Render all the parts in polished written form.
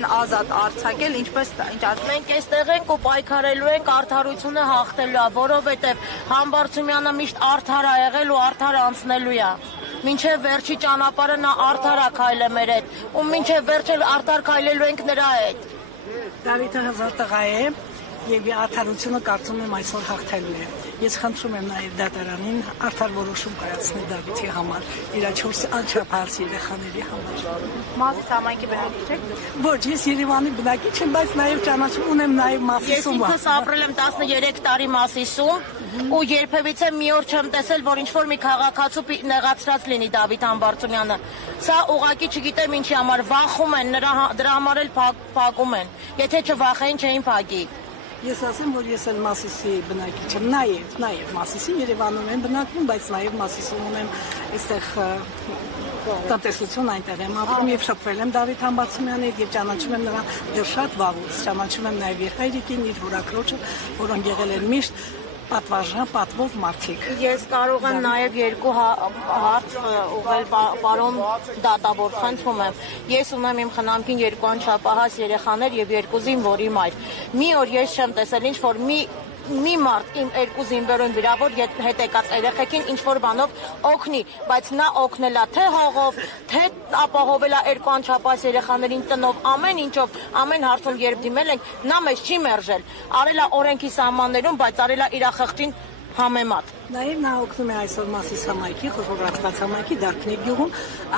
Ազատ արձակել, ինչպես ինչ ասում Մենք այստեղ ենք ու պայքարելու ենք արդարությունը հաղթելու, որովհետև Համբարձումյանը միշտ արդար է եղել ու արդար անցնելու է։ Մինչև վերջի ճանապարհը նա արդար է քայլել մեր հետ, ու մինչև վերջ էլ արդար քայլելու ենք նրա հետ։ Դավիթը հզոր տղա է եւ արդարությունը կարծում եմ այսօր հաղթելու է։ Ես խնդրում եմ նաեւ դատարանին արդար որոշում կայացնել Դավիթի համար, իր 4 անչափահաս երեխաների համար։ Մասիս համայնքի բնակիչ եք։ Ոչ, ես Երևանի բնակիչ եմ, բայց նաեւ ճանաչում ունեմ նաեւ Ես Մասիսում։ ինքս ապրել եմ 13 տարի Մասիսում ու երբևիցե մի օր չեմ տեսել, որ ինչ-որ մի քաղաքացու նեղացրած լինի Դավիթ Համբարձումյանը։ Սա ուղղակի չգիտեմ ինչի համար վախում են, դրա համար էլ փակում են։ Եթե չվախեին, չէին փակի։ Ես ասեմ, որ ես էլ Մասիսի բնակիչ եմ, նաեւ Մասիսի Երևանում եմ բնակվում, բայց նաեւ Մասիսում ունեմ այստեղ տնտեսություն այնտեղ եմ ապրում եւ շփվել եմ Դավիթ Համբարձումյանի հետ եւ ճանաչում եմ նրան դեռ շատ վաղուց, ճանաչում եմ նաեւ իր հայրիկին, իր հորաքրոջը, որոնք եղել են միշտ պատվով մարդիկ։ Ես կարող եմ նաև երկու հարց ուղղել պարոն դատավոր, խնդրում եմ։ Ես ունեմ իմ խնամքին 2 անչափահաս երեխաներ եւ 2 զինվորի մայր։ Մի օր ես չեմ տեսել ինչ որ մի մարդ իմ 2 զինվորին վիրավոր հետ եկած երեխեքին ինչ որ բանով օգնի, բայց նա օգնելա թե հողով, թե ապահովելա 2 անչափահաս երեխաներին տնով, ամեն ինչով, ամեն հարցում երբ դիմել ենք, նա մեզ չի մերժել։ Արելա օրենքի սահմաններում, բայց արելա իր ախղճին համեմատ։ Նաև նա օգնում է այսօր Մասիս համայնքի, խորհրդատված համայնքի Դարբնիկ գյուղում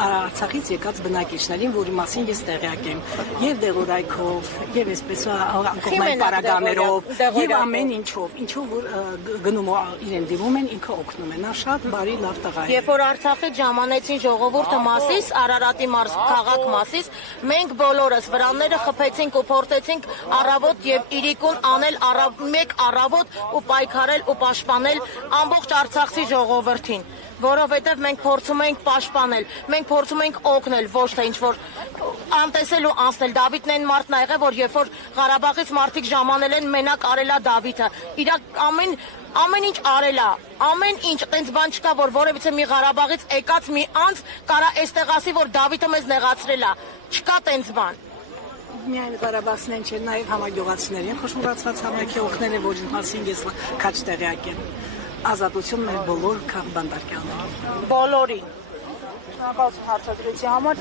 Արցախից եկած բնակիչներին, որի մասին ես տեղյակ եմ, եւ դեղորայքով, եւ այսպես անկողնային պարագաներով, եւ ամեն ինչով որ գնում իրեն դիմում են, ինքը օգնում է։ Նա շատ բարի լավ տղա է։ Երբ որ Արցախից ժամանեցին ժողովուրդը Մասիս, Արարատի քաղաք Մասիս, մենք բոլորս վրանները խփեցինք ու փորձեցինք առավոտ եւ իրիկուն անել մեկ առավոտ ու պայքարել ու պաշտպանել ամբողջ Արցախի ժողովրդին, որովհետև մենք փորձում ենք պաշտպանել, մենք փորձում ենք օգնել, ոչ թե ինչ-որ անտեսել ու անցնել։ Դավիթն այն մարդն ա եղել, որ երբ որ Ղարաբաղից մարդիկ ժամանել են, մենակ արելա Դավիթը։ Իր ամեն ինչ արելա, ամեն ինչ, տենց բան չկա, որ որևիցե մի Ղարաբաղից եկած մի անձ կարա այստեղ ասի, որ Դավիթը մեզ նեղացրել ա։ Չկա տենց բան։ Միայն Ղարաբաղցիներն չեն, նաև համագյուղացիներին խոշորացված համայնքի օգնել է, որի մասին ես քաչ տեղյակ եմ։ Ազատություն մեր բոլոր քաղբանդարկյաններին։ Բոլորին։ Շնորհակալություն հարցադրույցի համար։